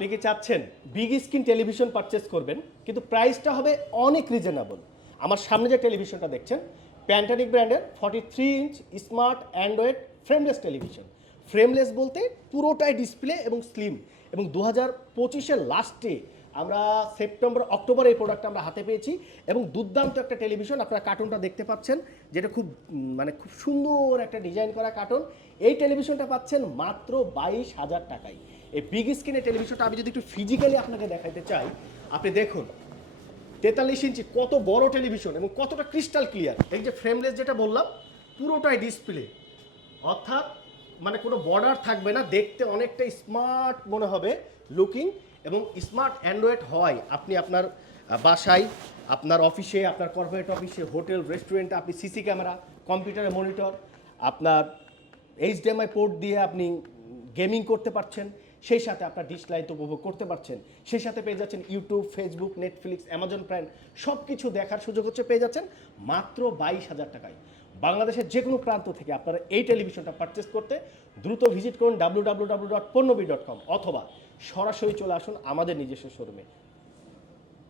আপনি কি চাচ্ছেন বিগ স্ক্রিন টেলিভিশন পারচেস করবেন কিন্তু প্রাইসটা হবে অনেক রিজনেবল? আমার সামনে যে টেলিভিশনটা দেখছেন প্যান্টানিক ব্র্যান্ডের 43 inch smart Android frameless television. Frameless বলতে পুরোটাই ডিসপ্লে এবং স্লিম, এবং 2025-এর লাস্টে আমরা সেপ্টেম্বর অক্টোবর এই প্রোডাক্টটা আমরা হাতে পেয়েছি, এবং দুর্দান্ত একটা টেলিভিশন। আপনারা কার্টুনটা দেখতে পাচ্ছেন, যেটা খুব মানে খুব সুন্দর একটা ডিজাইন করা কার্টুন। এই টেলিভিশনটা পাচ্ছেন মাত্র 22,000 টাকায়। এই বিগ স্ক্রিনের টেলিভিশনটা আমি যদি একটু ফিজিক্যালি আপনাকে দেখাতে চাই, আপনি দেখুন 43 ইঞ্চি কত বড় টেলিভিশন এবং কতটা ক্রিস্টাল ক্লিয়ার। এই যে ফ্রেমলেস যেটা বললাম, পুরোটাই ডিসপ্লে, অর্থাৎ মানে কোনো বর্ডার থাকবে না, দেখতে অনেকটা স্মার্ট মনে হবে লুকিং, এবং স্মার্ট অ্যান্ড্রয়েড হয়। আপনি আপনার বাসায়, আপনার অফিসে, আপনার কর্পোরেট অফিসে, হোটেল, রেস্টুরেন্টে আপনি সিসি ক্যামেরা, কম্পিউটারে মনিটর, আপনার এইচডিএমআই পোর্ট দিয়ে আপনি গেমিং করতে পারছেন, সেই সাথে আপনার ডিশ লাইট উপভোগ করতে পারছেন, সেই সাথে পেয়ে যাচ্ছেন YouTube, Facebook, Netflix, Amazon prime সব কিছু দেখার সুযোগ হচ্ছে পেয়ে যাচ্ছেন মাত্র 22,000 টাকায়। বাংলাদেশের যে কোনো প্রান্ত থেকে আপনারা এই টেলিভিশনটা পারচেস করতে দ্রুত ভিজিট করুন www.ponnobee.com অথবা সরাসরি চলে আসুন আমাদের নিজস্ব শোরুমে।